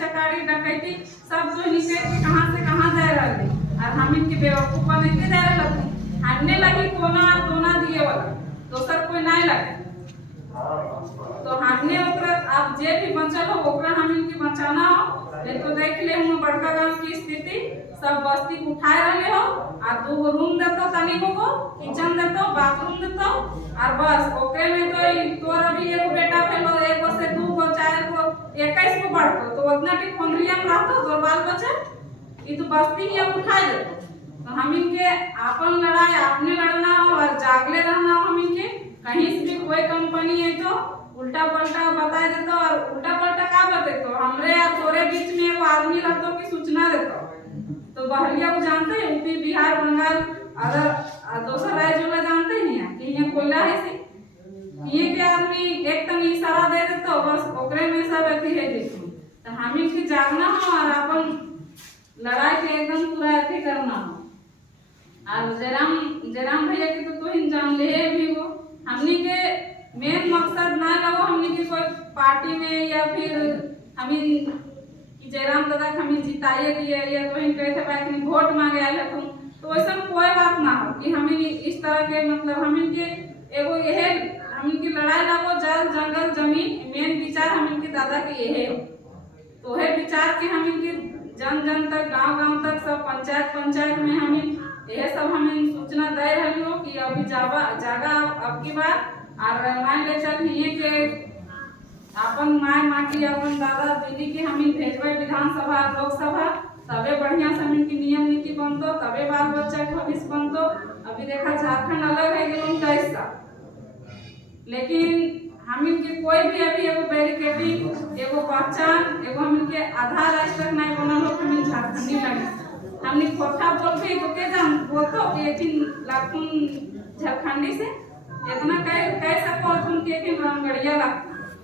चकारी डकैती सब तो निकल के कहां से कहां जा रहे और हम इनके बेवकूफ बनते जा रहे हमने लगी कोना और दोना दिए वाला दोसर कोई नहीं लगे तो हमने आप जे भी बचल हो ओकरा हम इनके बचाना हो नहीं तो देख ले हम बड़का गांव की स्थिति सब बस्ती को उठाए रहे हो और 2 रूम देतो तनी को किचन देतो बाथरूम देतो और बस ओकरे में तो तोर अभी एगो बेटा भेलो एगो से 2 को 4 को 21 को बढ़तो तो उतना टी खोंदरिया में रहतो तो बाल बच्चा ये तो बस्ती ही अब उठाए देतो तो हम इनके अपन लड़ाई आपने लड़ना हो और जागले रहना हो हम इनके कहीं से भी कोई कंपनी है तो उल्टा पलटा बता देतो और उल्टा पलटा का बतेतो हमरे या तोरे बीच में एगो आदमी रहतो की सूचना देतो तो बहरिया को जानते हैं यूपी बिहार बंगाल अगर दूसरा राज्य वाला जानते ही नहीं है कि यहाँ कोयला है से ये के आदमी एक तनी इशारा दे देतो बस ओकरे में सब अथी है देखो तो हम इनके जागना हो और अपन लड़ाई के एकदम पूरा अथी करना हो और जयराम भैया के तो ही जान ले भी वो हमने के मेन मकसद ना लगो हमने की कोई पार्टी में या फिर हमें कि जयराम दादा हमें जिताइए दिए या तो इन कहते हैं कि वोट मांगे आए तुम तो ऐसा कोई बात ना हो कि हमें इस तरह के मतलब हम इनके एगो यह हम इनकी लड़ाई लगो जल जंगल जमीन मेन विचार हम इनके दादा के यह तो है विचार के हम इनके जन जन तक गांव तक सब पंचायत में हम यह सब हम सूचना दे रही हो कि अभी जागा अब की बार और मान ले चल के अपन माय माटी अपन दादा दीदी के हम भेजबे विधानसभा लोकसभा तबे बढ़िया से हम इनकी नियम नीति बनतो तबे बाल बच्चा के भविष्य बनतो अभी देखा झारखंड अलग है गेलों का हिस्सा लेकिन हम इनके कोई भी अभी एगो बैरिकेडिंग एगो पहचान एगो हम इनके आधार आज तक नहीं बनल हो हम झारखंडी लगे हमने खोटा बोल के तो के जान बोलतो कि 18 लाखुन झारखंडी से इतना कह सको तुम के रामगढ़िया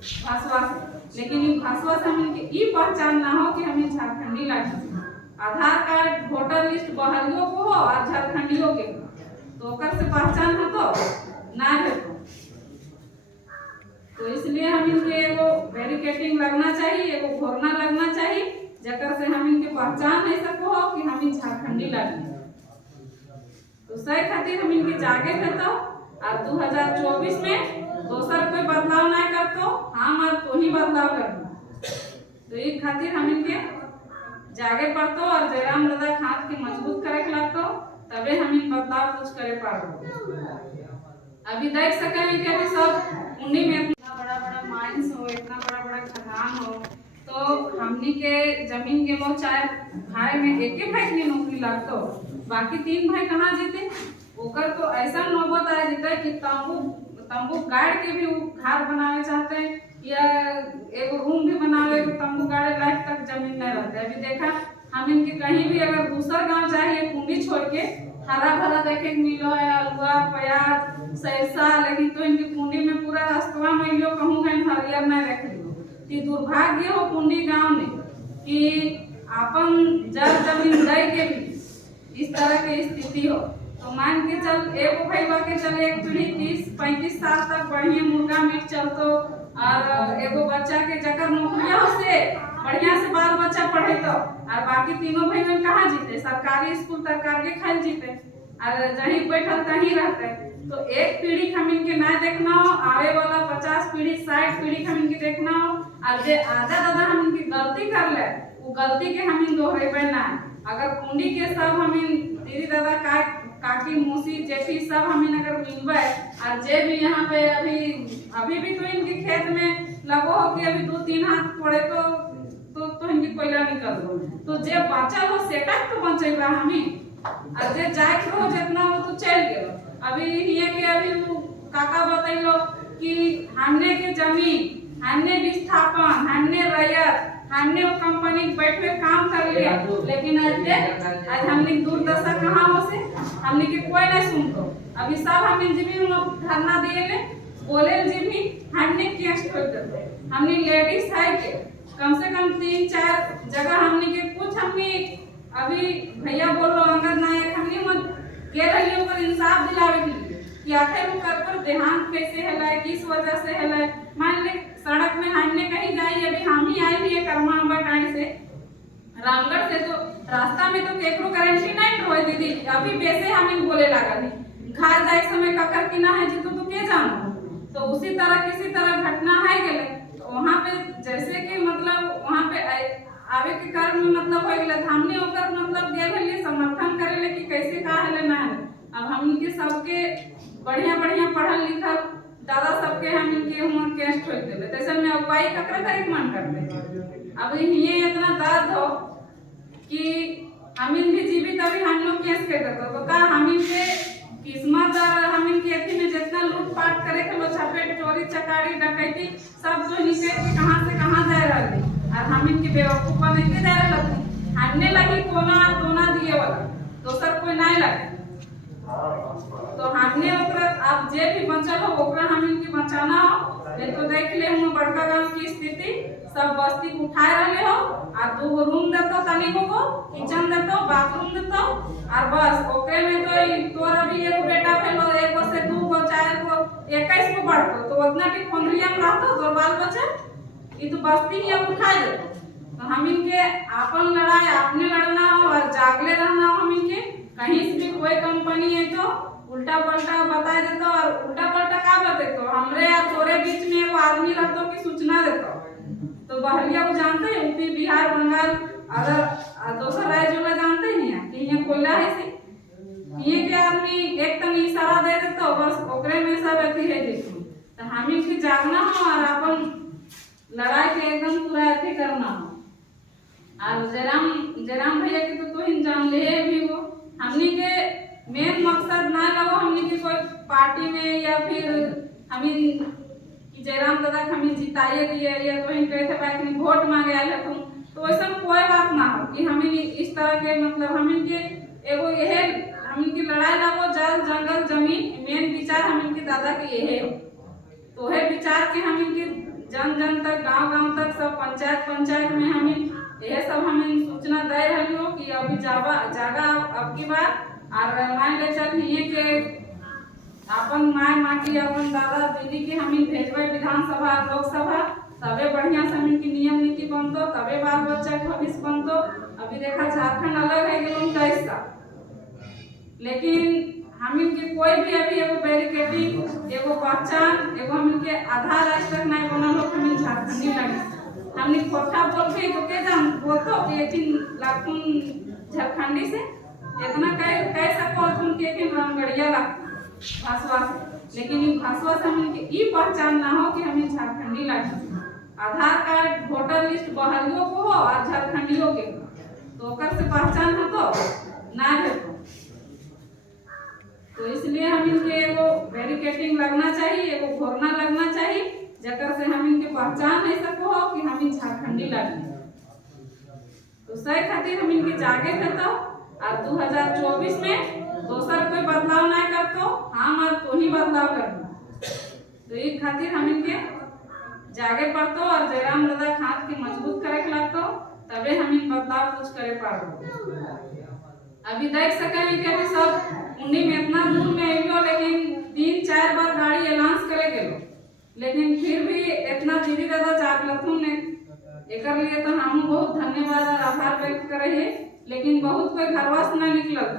भाषवा से लेकिन ये भाषवा से हम इनके ई पहचान ना हो कि हमें झारखंडी लगे आधार कार्ड वोटर लिस्ट बहरियों को हो और झारखंडियों के तो ओकर से पहचान हो तो ना है तो इसलिए हम इनके एगो बैरिकेडिंग लगना चाहिए एगो घोरना लगना चाहिए जकर से हम इनके पहचान नहीं सको हो कि हम झारखंडी लगे तो सही खातिर हम इनके जागे थे तो और 2024 में दोसर कोई बदलाव नहीं करतो हम और तो ही बदलाव करना तो ये खातिर हम इनके जागे पड़तो और जयराम दादा खाद के मजबूत करे के लगतो तबे हम इन बदलाव कुछ करे पारो अभी देख सके कि अभी सब उन्हीं में इतना बड़ा माइंस हो इतना बड़ा खदान हो तो हमनी के जमीन के लो चाहे भाई में एक भाई की नौकरी लगतो बाकी 3 भाई कहाँ जीते ओकर तो ऐसा नौबत आ जीते कि तंबू गाड़ के भी घर बनावे चाहते हैं या एगो रूम भी बनावे तंबू गाड़े लायक तक जमीन नहीं रहते अभी देखा हम इनके कहीं भी अगर दूसरा गांव जाए कुंडी छोड़ के हरा भरा देखे मिलो है अलुआ प्याज सरसा लेकिन तो इनकी कुंडी में पूरा रास्तवा में लो कहूँ कहीं हरियर नहीं रख लो दुर्भाग्य हो कुंडी गांव में कि अपन जल जमीन दे के भी इस तरह की स्थिति हो तो मान के चल एगो भैया के चले एक पीढ़ी 30-35 साल तक बढ़िया मुर्गा मीट चलतो और एगो बच्चा के जकर नौकरिया हो से बढ़िया से बाल बच्चा पढ़े तो और बाकी तीनों भाई कहाँ जीते सरकारी स्कूल तरकारी खाई जीते और जहीं बैठल तहीं रहते तो एक पीढ़ी हम इनके ना देखना हो आवे वाला 50 पीढ़ी 60 पीढ़ी हम इनके देखना हो और जे आधा दादा हम इनकी गलती कर ले वो गलती के हम इन दोहरेबे ना अगर कुंडी के सब हम इन दीदी दादा काकी मौसी जेठी सब हम इन अगर मिलबे और जे भी यहाँ पे अभी भी तो इनके खेत में लगो हो कि अभी 2-3 हाथ पड़े तो इनकी कोयला निकल दो तो जे बचा हो सेटा तो बचेगा हमें और जे जाए हो जितना हो तो चल गए अभी ये के अभी काका बतैलो कि हमने के जमीन हमने विस्थापन हमने रैयत हमने वो कंपनी बैठ में काम कर लिया लेकिन आज हमने दुर्दशा कहाँ हो से हमने के कोई नहीं सुनतो अभी सब हम इंजीनियर लोग धरना दिए ले बोले जी भी हमने केस ठोक देते हमने लेडीज है के कम से कम 3-4 जगह हमने के कुछ हमने अभी भैया बोल लो अंगद नायक हमने मत के रही पर इंसाफ दिलावे के लिए कि आखिर वो कर देहांत कैसे है, किस वजह से है। मान ले सड़क में हमने कहीं जाई, अभी हम ही आए भी कर्मा अम्बाटाणी से रामगढ़ से, तो रास्ता में तो केकरो गारंटी नहीं रहो दीदी, अभी वैसे हम बोले लागल घर जाए समय ककर की ना है जी तो के जानो। तो उसी तरह किसी तरह घटना है गए, तो वहाँ पे जैसे कि मतलब वहाँ पे आवे के कारण में मतलब हो गए, हमने ओकर मतलब गए समर्थन करे कि कैसे का है ना है। अब हम इनके सबके बढ़िया बढ़िया पढ़ल लिखल दादा सबके हम इनके उम्र केस्ट हो गए, तैसे में अगुवाई ककरा करे मन करते। अब ये इतना दर्द हो कि हम भी जीवित अभी हम लोग केस कर देते, तो का हम इनके किस्मत और हम इनके अथी में जितना लूटपाट करे के लो, छपेट चोरी चकारी डकैती सब तो निकल के कहां से कहां जा रहे, और हम इनके बेवकूफ बनते जा रहे। हमने लगी कोना दोना दिए वाला दोसर कोई नहीं लगे, तो हमने ओकरा अब जे भी बचल हो ओकरा हम इनके बचाना हो। नहीं तो देख ले हम बड़का गांव की स्थिति, सब बस्ती उठाए रहे हो और 2 रूम देतो, तनी को किचन देतो, बाथरूम देतो, और बस ओकरे में तो तोर अभी एगो बेटा भेलो, एगो से 2 गो 4 गो 21 को बढ़तो, तो उतना की खोंदरिया में रहतो तो बाल बच्चा ये तो बस्ती ही उठाए देतो। तो हम इनके अपन लड़ाई आपने लड़ना हो और जागले रहना हो। हम इनके कहीं से भी कोई कंपनी है तो उल्टा पलटा बता देतो, और उल्टा पलटा का बतेतो हमरे या तोरे बीच में एगो आदमी रहतो की सूचना देतो, तो बहरिया को जानते हैं, यूपी बिहार बंगाल अगर दोसर राज्य वाला जानते ही हैं कि यहाँ कोयला है से ये के आदमी एक तनी इशारा दे देतो, बस ओकरे में सब अथी है देखो। तो हम इनके जागना हो और अपन लड़ाई के एकदम पूरा अथी करना हो। और जयराम भैया के तो ही जान ले भी वो हमनी के मेन मकसद ना लगो हमनी के कोई पार्टी में या फिर हमें कि जयराम दादा हमें जिताइए दिए या तो इन कहते हैं कि वोट मांगे आए तुम, तो ऐसा कोई बात ना हो कि हमें इस तरह के मतलब हम इनके एगो यह हम इनकी लड़ाई लगो जल जंगल जमीन मेन विचार हम इनके दादा के यही हो। तो है विचार के हम इनके जन जन तक गांव तक सब पंचायत में हम यह सब हम सूचना दे रही हो कि अभी जागा अब की बार और मान ले चल हिये के अपन माय माटी अपन दादा दीदी के हम भेजबे विधानसभा लोकसभा, तबे बढ़िया से इनकी नियम नीति बनतो, तबे बाल बच्चा के भविष्य बनतो। अभी देखा झारखंड अलग है गेलो 23 साल, लेकिन हम इनके कोई भी अभी एगो बैरिकेडिंग एगो पहचान एगो हम इनके आधार आज तक नहीं बनल हो। हम झारखंडी लगे हमने खोटा बोलते तो के जान बोलतो कि लेकिन लाखुन झारखंडी से इतना कह सको तुम के रामगढ़िया भाषवा से, लेकिन ये भाषवा से हम इनके ई पहचान ना हो कि हमें झारखंडी लगे। आधार कार्ड वोटर लिस्ट बहरियों को हो और झारखंडियों के तो ओकर से पहचान हो तो ना है। तो इसलिए हम इनके एगो बैरिकेडिंग लगना चाहिए, एगो घोरना लगना चाहिए, जकर से हम इनके पहचान नहीं सको हो कि हम झारखंडी लगे। तो सही खातिर हम इनके जागे करता और 2024 में दोसर कोई बदलाव नहीं करतो, हम और तो ही बदलाव करना। तो ये खातिर हम इनके जागे पड़तो और जयराम दादा खाद के मजबूत करे के लगतो, तबे हम इन बदलाव कुछ करे पारो। अभी देख सके हैं कि अभी सब उन्हीं में इतना दूर में आइयो, लेकिन 3-4 बार गाड़ी एलांस करे गेलो, लेकिन फिर भी इतना दीदी दादा जागलथुन ने एकर लिए तो हम बहुत धन्यवाद और आभार व्यक्त करे है। लेकिन बहुत कोई घरवा से ना निकलल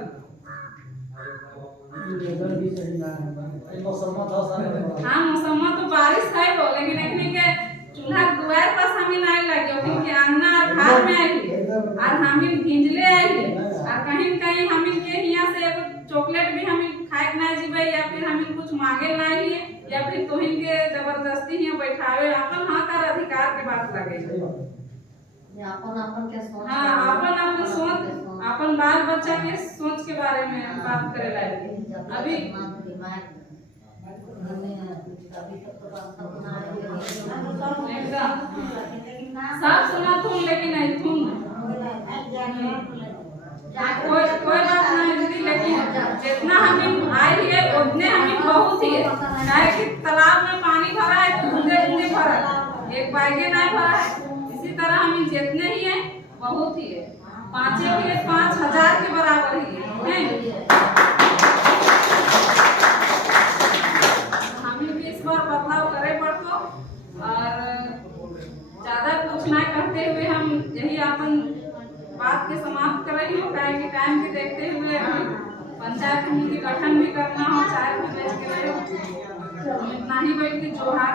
हाँ मौसम तो बारिश है वो, लेकिन एकनी के चूल्हा दुआर पास हमें नहीं लगे, उनके आंगना और घर में आई और हमें भिंजले आई और कहीं कहीं हम के यहाँ से चॉकलेट भी हमें खाए ना जीवे या फिर हमें कुछ मांगे ना लिए या फिर तो इनके जबरदस्ती यहाँ बैठावे अपन हाँ कर अधिकार के बात लगे। अपन के सोच हाँ अपन सोच अपन बाल बच्चा के सोच के बारे में बात करे लायक। अभी सब सुना तुम लेकिन नहीं तुम कोई बात नहीं दीदी, लेकिन जितना हमें आई है उतने हमें बहुत ही है। चाहे कि तालाब में पानी भरा है तो बूंदे भरा है, एक बागे नहीं भरा है, इसी तरह हमें जितने ही है बहुत ही है। 5 के 5000 के बराबर ही है। कहते हुए हम यही अपन बात के समाप्त कर रही हूँ। कि टाइम के देखते हुए पंचायत समिति गठन भी करना हो, चाहे भी बेच के रहे हो, इतना ही बोल के जोहार।